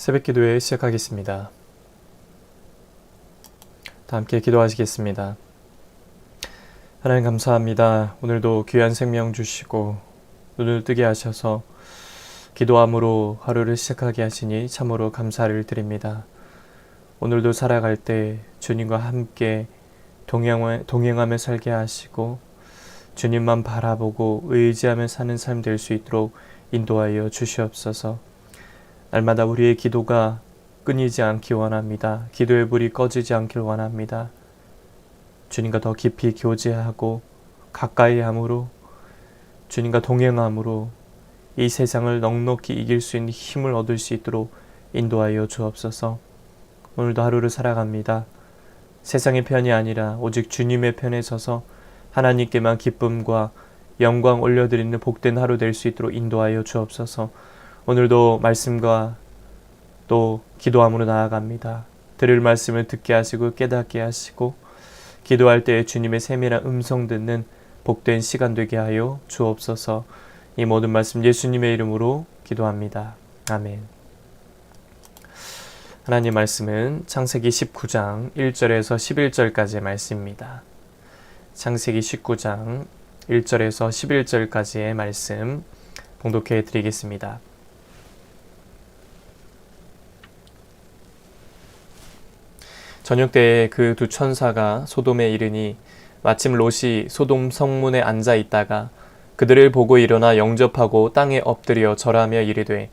새벽기도회 시작하겠습니다. 다 함께 기도하시겠습니다. 하나님 감사합니다. 오늘도 귀한 생명 주시고 눈을 뜨게 하셔서 기도함으로 하루를 시작하게 하시니 참으로 감사를 드립니다. 오늘도 살아갈 때 주님과 함께 동행하며 살게 하시고 주님만 바라보고 의지하며 사는 삶 될 수 있도록 인도하여 주시옵소서. 날마다 우리의 기도가 끊이지 않기 원합니다. 기도의 불이 꺼지지 않길 원합니다. 주님과 더 깊이 교제하고 가까이 함으로 주님과 동행함으로 이 세상을 넉넉히 이길 수 있는 힘을 얻을 수 있도록 인도하여 주옵소서. 오늘도 하루를 살아갑니다. 세상의 편이 아니라 오직 주님의 편에 서서 하나님께만 기쁨과 영광 올려드리는 복된 하루 될 수 있도록 인도하여 주옵소서. 오늘도 말씀과 또 기도함으로 나아갑니다. 들을 말씀을 듣게 하시고 깨닫게 하시고 기도할 때 주님의 세밀한 음성 듣는 복된 시간 되게 하여 주옵소서. 이 모든 말씀 예수님의 이름으로 기도합니다. 아멘. 하나님 말씀은 창세기 19장 1절에서 11절까지의 말씀입니다. 창세기 19장 1절에서 11절까지의 말씀 봉독해 드리겠습니다. 저녁때에 그 두 천사가 소돔에 이르니 마침 롯이 소돔 성문에 앉아 있다가 그들을 보고 일어나 영접하고 땅에 엎드려 절하며 이르되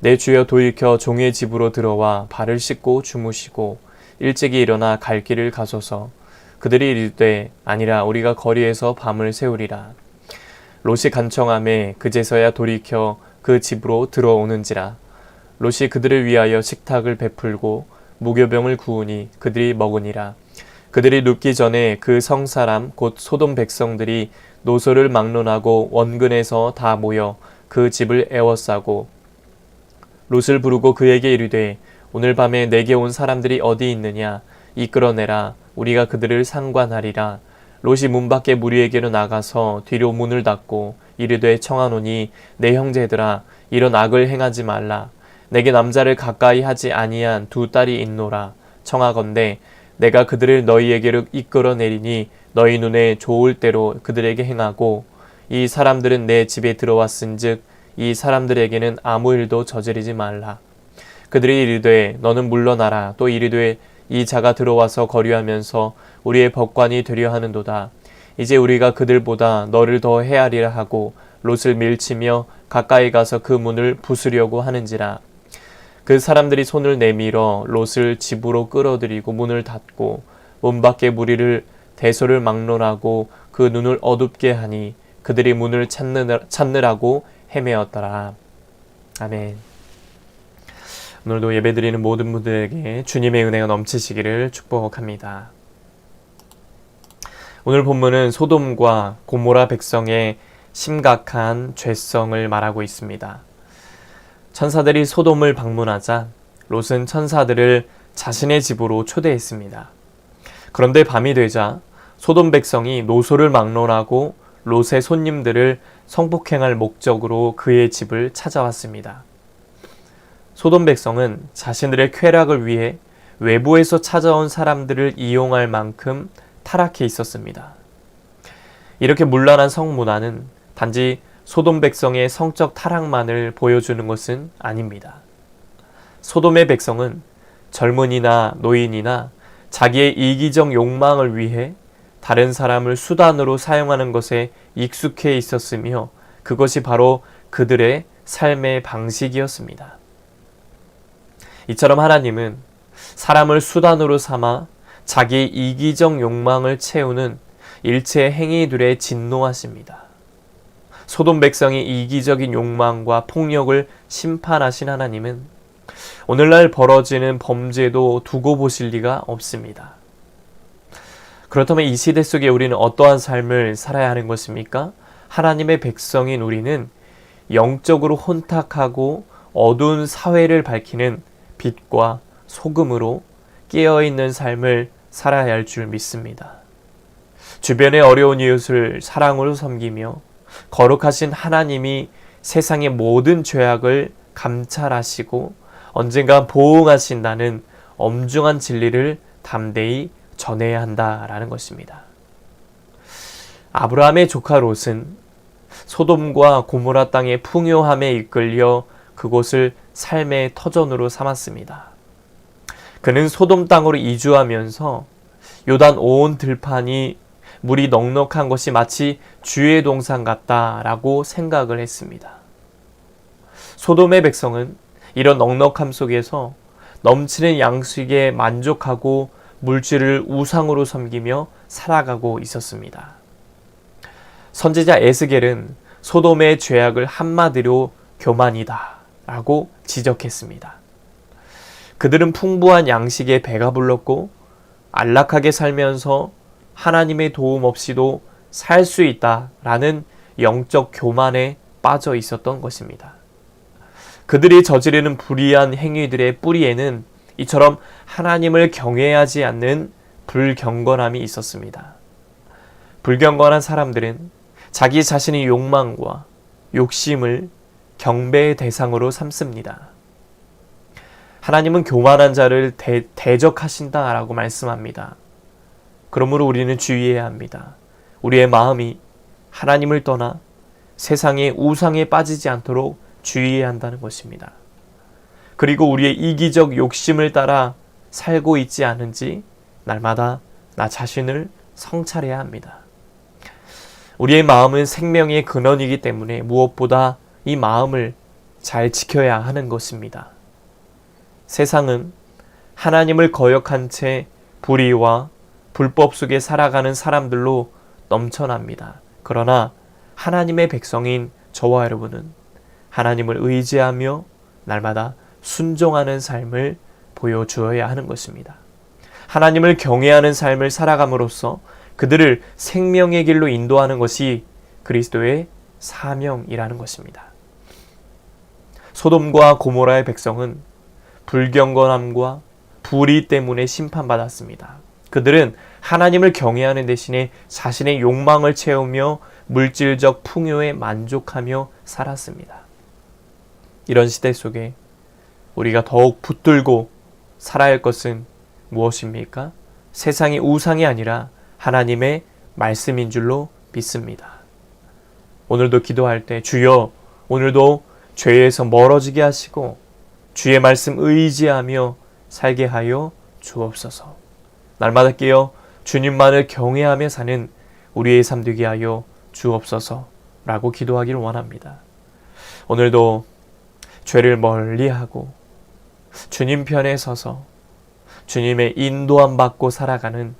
내 주여 돌이켜 종의 집으로 들어와 발을 씻고 주무시고 일찍이 일어나 갈 길을 가소서. 그들이 이르되 아니라 우리가 거리에서 밤을 새우리라. 롯이 간청하매 그제서야 돌이켜 그 집으로 들어오는지라. 롯이 그들을 위하여 식탁을 베풀고 무교병을 구우니 그들이 먹으니라. 그들이 눕기 전에 그 성사람 곧 소돔 백성들이 노소를 막론하고 원근에서 다 모여 그 집을 에워싸고 롯을 부르고 그에게 이르되 오늘 밤에 내게 온 사람들이 어디 있느냐 이끌어내라. 우리가 그들을 상관하리라. 롯이 문 밖에 무리에게로 나가서 뒤로 문을 닫고 이르되 청하노니 내 형제들아 이런 악을 행하지 말라. 내게 남자를 가까이 하지 아니한 두 딸이 있노라. 청하건대 내가 그들을 너희에게로 이끌어내리니 너희 눈에 좋을 대로 그들에게 행하고 이 사람들은 내 집에 들어왔은즉 이 사람들에게는 아무 일도 저지르지 말라. 그들이 이르되 너는 물러나라. 또 이르되 이 자가 들어와서 거류하면서 우리의 법관이 되려 하는도다. 이제 우리가 그들보다 너를 더 헤아리라 하고 롯을 밀치며 가까이 가서 그 문을 부수려고 하는지라. 그 사람들이 손을 내밀어 롯을 집으로 끌어들이고 문을 닫고 문 밖에 무리를 대소를 막론하고 그 눈을 어둡게 하니 그들이 문을 찾느라고 헤매었더라. 아멘. 오늘도 예배드리는 모든 분들에게 주님의 은혜가 넘치시기를 축복합니다. 오늘 본문은 소돔과 고모라 백성의 심각한 죄성을 말하고 있습니다. 천사들이 소돔을 방문하자 롯은 천사들을 자신의 집으로 초대했습니다. 그런데 밤이 되자 소돔 백성이 노소를 막론하고 롯의 손님들을 성폭행할 목적으로 그의 집을 찾아왔습니다. 소돔 백성은 자신들의 쾌락을 위해 외부에서 찾아온 사람들을 이용할 만큼 타락해 있었습니다. 이렇게 문란한 성문화는 단지 소돔 백성의 성적 타락만을 보여주는 것은 아닙니다. 소돔의 백성은 젊은이나 노인이나 자기의 이기적 욕망을 위해 다른 사람을 수단으로 사용하는 것에 익숙해 있었으며 그것이 바로 그들의 삶의 방식이었습니다. 이처럼 하나님은 사람을 수단으로 삼아 자기의 이기적 욕망을 채우는 일체 행위들에 진노하십니다. 소돔 백성의 이기적인 욕망과 폭력을 심판하신 하나님은 오늘날 벌어지는 범죄도 두고 보실 리가 없습니다. 그렇다면 이 시대 속에 우리는 어떠한 삶을 살아야 하는 것입니까? 하나님의 백성인 우리는 영적으로 혼탁하고 어두운 사회를 밝히는 빛과 소금으로 깨어있는 삶을 살아야 할 줄 믿습니다. 주변의 어려운 이웃을 사랑으로 섬기며 거룩하신 하나님이 세상의 모든 죄악을 감찰하시고 언젠가 보응하신다는 엄중한 진리를 담대히 전해야 한다라는 것입니다. 아브라함의 조카 롯은 소돔과 고모라 땅의 풍요함에 이끌려 그곳을 삶의 터전으로 삼았습니다. 그는 소돔 땅으로 이주하면서 요단 온 들판이 물이 넉넉한 것이 마치 주의 동산 같다라고 생각을 했습니다. 소돔의 백성은 이런 넉넉함 속에서 넘치는 양식에 만족하고 물질을 우상으로 섬기며 살아가고 있었습니다. 선지자 에스겔은 소돔의 죄악을 한마디로 교만이다 라고 지적했습니다. 그들은 풍부한 양식에 배가 불렀고 안락하게 살면서 하나님의 도움 없이도 살 수 있다라는 영적 교만에 빠져 있었던 것입니다. 그들이 저지르는 불의한 행위들의 뿌리에는 이처럼 하나님을 경외하지 않는 불경건함이 있었습니다. 불경건한 사람들은 자기 자신의 욕망과 욕심을 경배의 대상으로 삼습니다. 하나님은 교만한 자를 대적하신다라고 말씀합니다. 그러므로 우리는 주의해야 합니다. 우리의 마음이 하나님을 떠나 세상의 우상에 빠지지 않도록 주의해야 한다는 것입니다. 그리고 우리의 이기적 욕심을 따라 살고 있지 않은지 날마다 나 자신을 성찰해야 합니다. 우리의 마음은 생명의 근원이기 때문에 무엇보다 이 마음을 잘 지켜야 하는 것입니다. 세상은 하나님을 거역한 채 불의와 불법 속에 살아가는 사람들로 넘쳐납니다. 그러나 하나님의 백성인 저와 여러분은 하나님을 의지하며 날마다 순종하는 삶을 보여주어야 하는 것입니다. 하나님을 경외하는 삶을 살아감으로써 그들을 생명의 길로 인도하는 것이 그리스도의 사명이라는 것입니다. 소돔과 고모라의 백성은 불경건함과 불의 때문에 심판받았습니다. 그들은 하나님을 경외하는 대신에 자신의 욕망을 채우며 물질적 풍요에 만족하며 살았습니다. 이런 시대 속에 우리가 더욱 붙들고 살아야 할 것은 무엇입니까? 세상의 우상이 아니라 하나님의 말씀인 줄로 믿습니다. 오늘도 기도할 때 주여 오늘도 죄에서 멀어지게 하시고 주의 말씀 의지하며 살게 하여 주옵소서. 날마다 깨어 주님만을 경외하며 사는 우리의 삶 되게 하여 주옵소서 라고 기도하기를 원합니다. 오늘도 죄를 멀리하고 주님 편에 서서 주님의 인도함 받고 살아가는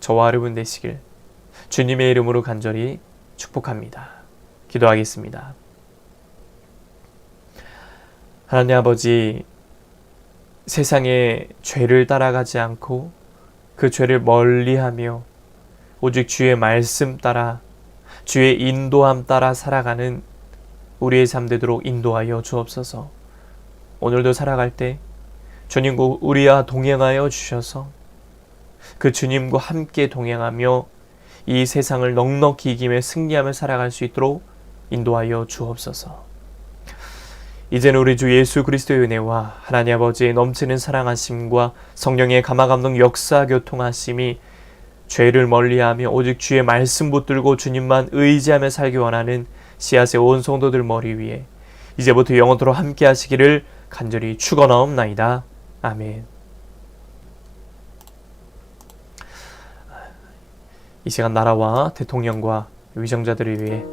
저와 여러분 되시길 주님의 이름으로 간절히 축복합니다. 기도하겠습니다. 하나님 아버지, 세상의 죄를 따라가지 않고 그 죄를 멀리하며 오직 주의 말씀 따라 주의 인도함 따라 살아가는 우리의 삶 되도록 인도하여 주옵소서. 오늘도 살아갈 때 주님과 우리와 동행하여 주셔서 그 주님과 함께 동행하며 이 세상을 넉넉히 이기며 승리하며 살아갈 수 있도록 인도하여 주옵소서. 이제는 우리 주 예수 그리스도의 은혜와 하나님 아버지의 넘치는 사랑하심과 성령의 감화감동 역사 교통하심이 죄를 멀리하며 오직 주의 말씀 붙들고 주님만 의지하며 살기 원하는 씨앗의 온 성도들 머리 위에 이제부터 영원토록 함께 하시기를 간절히 축원하옵나이다. 아멘. 이 시간 나라와 대통령과 위정자들을 위해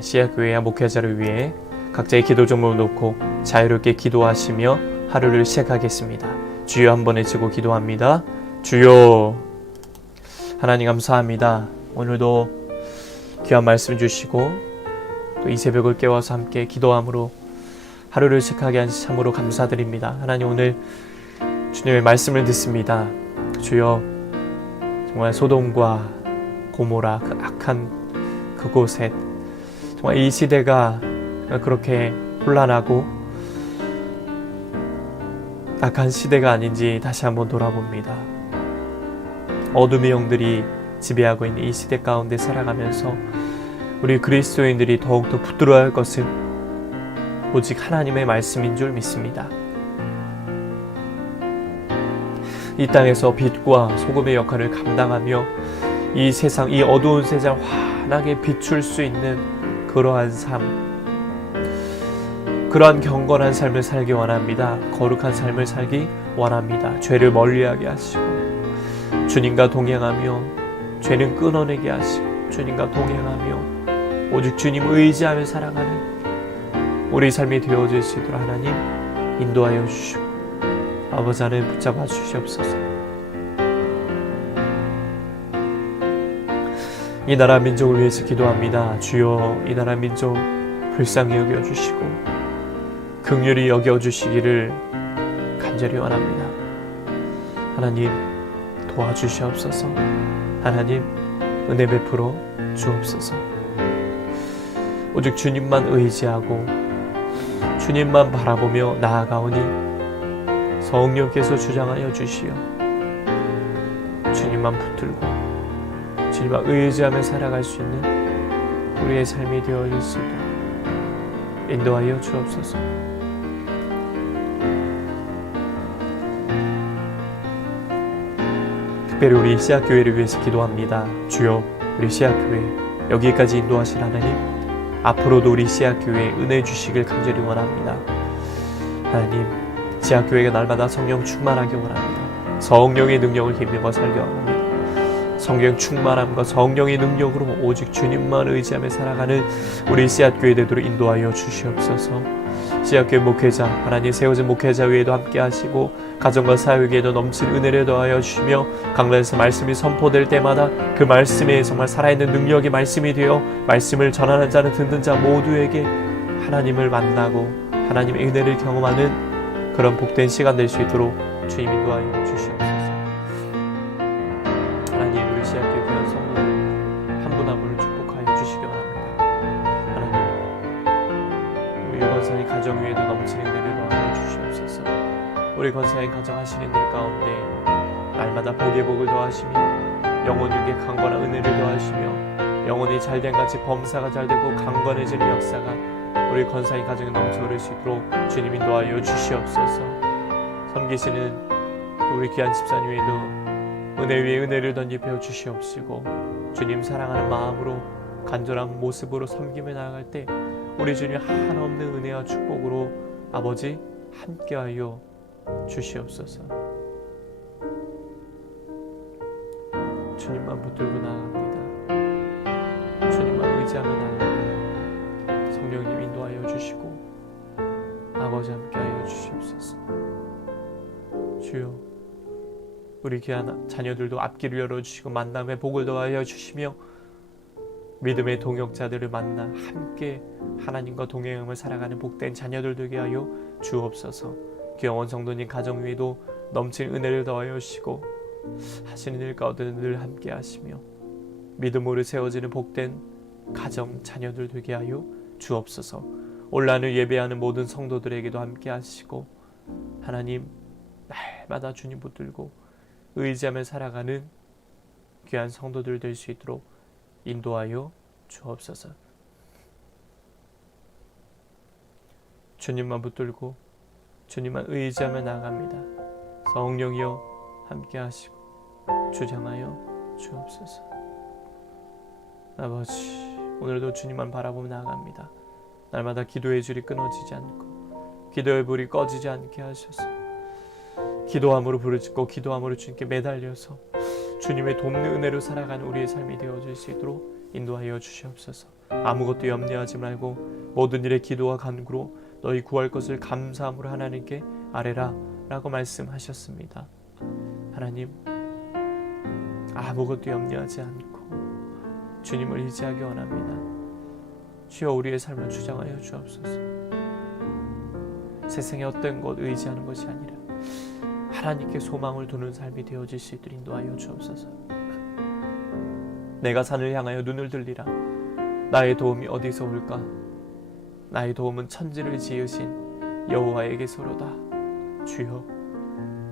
씨앗교회와 목회자를 위해 각자의 기도 종목을 놓고 자유롭게 기도하시며 하루를 시작하겠습니다. 주여 한 번 외치고 기도합니다. 주여. 하나님 감사합니다. 오늘도 귀한 말씀 주시고 또 이 새벽을 깨워서 함께 기도함으로 하루를 시작하게 하신 참으로 감사드립니다. 하나님 오늘 주님의 말씀을 듣습니다. 주여 정말 소돔과 고모라 그 악한 그곳에 정말 이 시대가 그렇게 혼란하고 악한 시대가 아닌지 다시 한번 돌아봅니다. 어둠의 영들이 지배하고 있는 이 시대 가운데 살아가면서 우리 그리스도인들이 더욱더 붙들어야 할 것은 오직 하나님의 말씀인 줄 믿습니다. 이 땅에서 빛과 소금의 역할을 감당하며 이 세상, 이 어두운 세상 환하게 비출 수 있는 그러한 삶, 그러한 경건한 삶을 살기 원합니다. 거룩한 삶을 살기 원합니다. 죄를 멀리하게 하시고 주님과 동행하며 죄는 끊어내게 하시고 주님과 동행하며 오직 주님 의지하며 살아가는 우리 삶이 되어질 수 있도록 하나님 인도하여 주시고 아버지 하나님 붙잡아 주시옵소서. 이 나라 민족을 위해서 기도합니다. 주여 이 나라 민족 불쌍히 여겨주시고 긍휼히 여겨주시기를 간절히 원합니다. 하나님 도와주시옵소서. 하나님 은혜 베풀어 주옵소서. 오직 주님만 의지하고 주님만 바라보며 나아가오니 성령께서 주장하여 주시어 주님만 붙들고 주님만 의지하며 살아갈 수 있는 우리의 삶이 되어질 수 있도록 인도하여 주옵소서. 특별히 우리 씨앗교회를 위해서 기도합니다. 주여 우리 씨앗교회 여기까지 인도하실 하나님 앞으로도 우리 씨앗교회에 은혜 주시길 간절히 원합니다. 하나님 씨앗교회가 날마다 성령 충만하기 원합니다. 성령의 능력을 힘입어 살기 원합니다. 성령 충만함과 성령의 능력으로 오직 주님만 의지하며 살아가는 우리 씨앗교회 되도록 인도하여 주시옵소서. 씨앗교회 목회자 하나님 세워진 목회자 위에도 함께 하시고 가정과 사역에도 넘치는 은혜를 더하여 주시며 강단에서 말씀이 선포될 때마다 그 말씀에 정말 살아있는 능력이 말씀이 되어 말씀을 전하는 자는 듣는 자 모두에게 하나님을 만나고 하나님의 은혜를 경험하는 그런 복된 시간 될 수 있도록 주님 인도하여 주시옵소서. 하나님 우리 씨앗교회 귀한 성도들 한 분 한 분을 축복하여 주시기 바랍니다. 하나님 우리 권사님 가정 위에도 넘치는 은혜를 더하여 주시옵소서. 우리 권사님 가정 하시는 일 가운데 날마다 복의 복을 더하시며 영혼에게 강건한 은혜를 더하시며 영혼이 잘된 같이 범사가 잘되고 강건해지는 역사가 우리 권사님 가정에 넘쳐 흐를 수 있도록 주님 인도하여 주시옵소서. 섬기시는 우리 귀한 집사님 외에도 은혜 위에 은혜를 덧입혀 주시옵시고 주님 사랑하는 마음으로 간절한 모습으로 섬김에 나아갈 때 우리 주님 한없는 은혜와 축복으로 아버지 함께하여 주시옵소서. 주님만 붙들고 나아갑니다. 주님만 의지하며 나아갑니다. 성령님 인도하여 주시고 아버지 함께하여 주시옵소서. 주여 우리 귀한 자녀들도 앞길을 열어주시고 만남의 복을 더하여 주시며 믿음의 동역자들을 만나 함께 하나님과 동행함을 살아가는 복된 자녀들 되게 하여 주옵소서. 귀여운 성도님 가정 위에도 넘치는 은혜를 더하여 주시고 하시는 일 가운데 늘 함께 하시며 믿음으로 세워지는 복된 가정 자녀들 되게 하여 주옵소서. 온라인을 예배하는 모든 성도들에게도 함께 하시고 하나님 날마다 주님 붙들고 의지하며 살아가는 귀한 성도들 될 수 있도록 인도하여 주옵소서. 주님만 붙들고 주님만 의지하며 나아갑니다. 성령이여 함께 하시고 주장하여 주옵소서. 아버지 오늘도 주님만 바라보며 나아갑니다. 날마다 기도의 줄이 끊어지지 않고 기도의 불이 꺼지지 않게 하셔서 기도함으로 부르짖고 기도함으로 주님께 매달려서 주님의 돕는 은혜로 살아가는 우리의 삶이 되어질 수 있도록 인도하여 주시옵소서. 아무것도 염려하지 말고 모든 일에 기도와 간구로 너희 구할 것을 감사함으로 하나님께 아뢰라 라고 말씀하셨습니다. 하나님 아무것도 염려하지 않고 주님을 의지하기 원합니다. 주여 우리의 삶을 주장하여 주옵소서. 세상의 어떤 것 의지하는 것이 아니라 하나님께 소망을 두는 삶이 되어질 수 있도록 인도하여 주옵소서. 내가 산을 향하여 눈을 들리라. 나의 도움이 어디서 올까? 나의 도움은 천지를 지으신 여호와에게서로다. 주여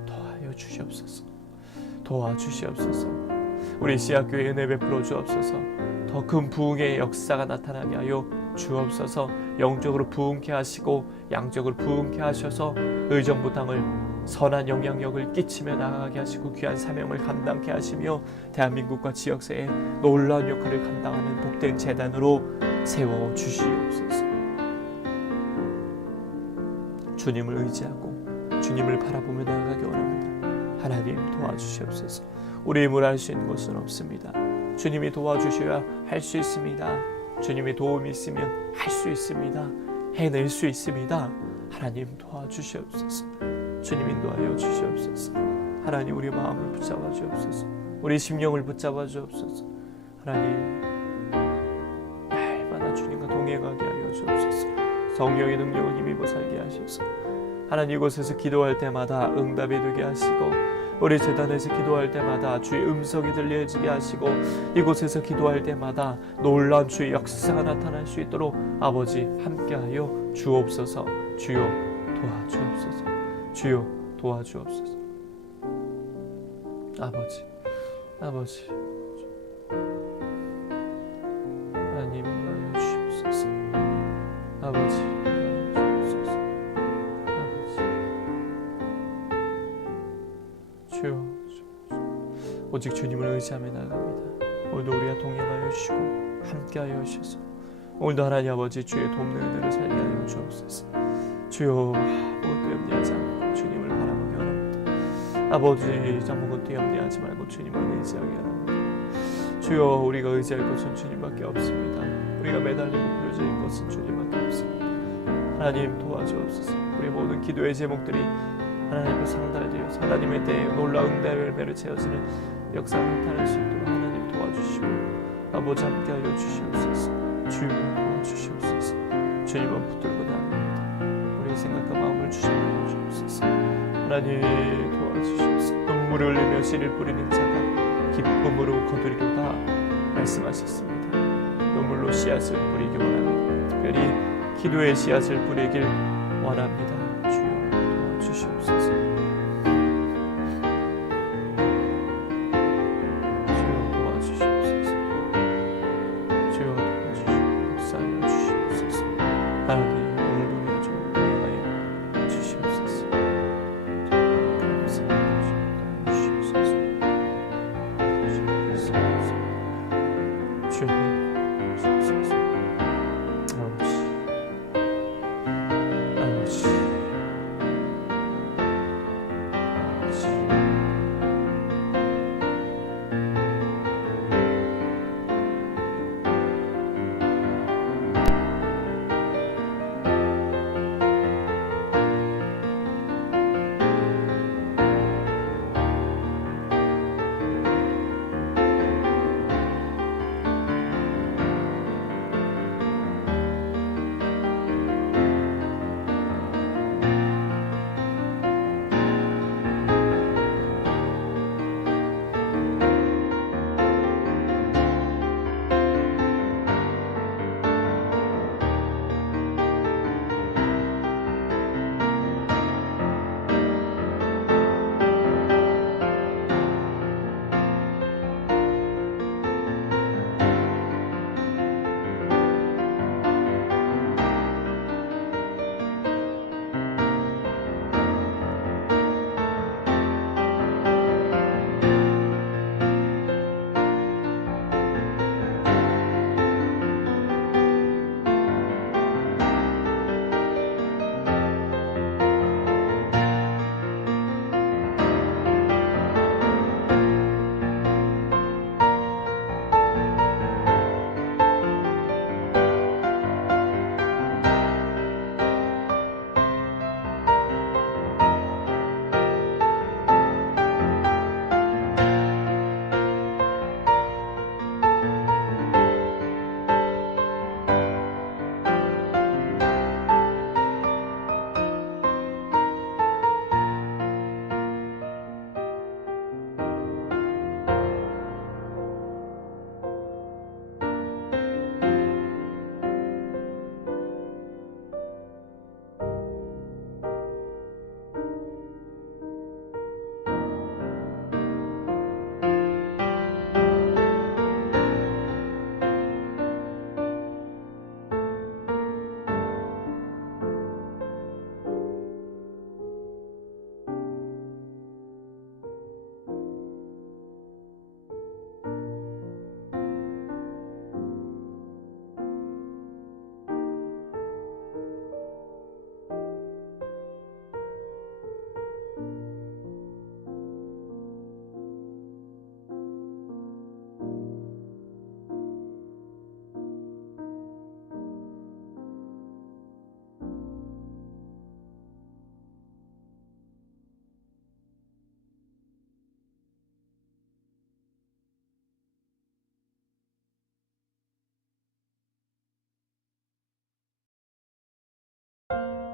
도와여 주시옵소서. 도와주시옵소서. 우리 씨앗교회 은혜 베풀어 주옵소서. 더 큰 부흥의 역사가 나타나게 하여 주옵소서. 영적으로 부흥케 하시고 양적으로 부흥케 하셔서 의정부 땅을 선한 영향력을 끼치며 나아가게 하시고 귀한 사명을 감당케 하시며 대한민국과 지역사회에 놀라운 역할을 감당하는 복된 재단으로 세워주시옵소서. 주님을 의지하고 주님을 바라보며 나아가기 원합니다. 하나님 도와주시옵소서. 우리 힘으로 할 수 있는 것은 없습니다. 주님이 도와주셔야 할 수 있습니다. 주님의 도움이 있으면 할 수 있습니다. 해낼 수 있습니다. 하나님 도와주시옵소서. 주님 인도하여 주시옵소서. 하나님 우리 마음을 붙잡아 주옵소서. 우리 심령을 붙잡아 주옵소서. 하나님 날마다 주님과 동행하게 하여 주옵소서. 성령의 능력을 힘입어 살게 하셔서 하나님 이곳에서 기도할 때마다 응답이 되게 하시고 우리 재단에서 기도할 때마다 주의 음성이 들려지게 하시고 이곳에서 기도할 때마다 놀라운 주의 역사가 나타날 수 있도록 아버지 함께하여 주옵소서. 주여 도와주옵소서. 주여 도와주옵소서. 아버지 하나님 인도하여 주옵소서. 아버지 주여 오직 주님을 의지하며 나갑니다. 오늘도 우리가 동행하여 주시고 함께하여 주셔서 오늘도 하나님 아버지 주의 돕는 은혜를 살게 하여 주옵소서. 주여 아무것도 염려하지 않고 주님을 바라보게 하옵니다. 아버지 아무것도 염려하지 말고 주님을 의지하게 하옵니다. 주여 우리가 의지할 것은 주님밖에 없습니다. 우리가 매달리고 부르짖을 것은 주님밖에 없습니다. 하나님 도와주옵소서. 우리 모든 기도의 제목들이 하나님과 상달되어서 하나님의 때에 놀라운 응답의 열매를 채워지는 역사를 나타낼 수 있도록 하나님 도와주시고 아버지 함께하여 주시옵소서. 주여 도와주시옵소서. 주님만 붙들고 나갑니다. 우리의 생각과 마음을 주시옵소서. 주옵소서. 하나님 도와주시옵소서. 눈물을 흘리며 씨를 뿌리는 자가 기쁨으로 거두리로다 말씀하셨습니다. 눈물로 씨앗을 뿌리기 원합니다. 특별히 기도의 씨앗을 뿌리길 원합니다. 주여 도와주시옵소서. 주여 도와주시옵소서. 주여 도와주시옵소서. 역사하여 주시옵소서. 하나님 오늘도 우리 좀 인하여 주시옵소서. 감사합니다. 주시옵소서. 주여 아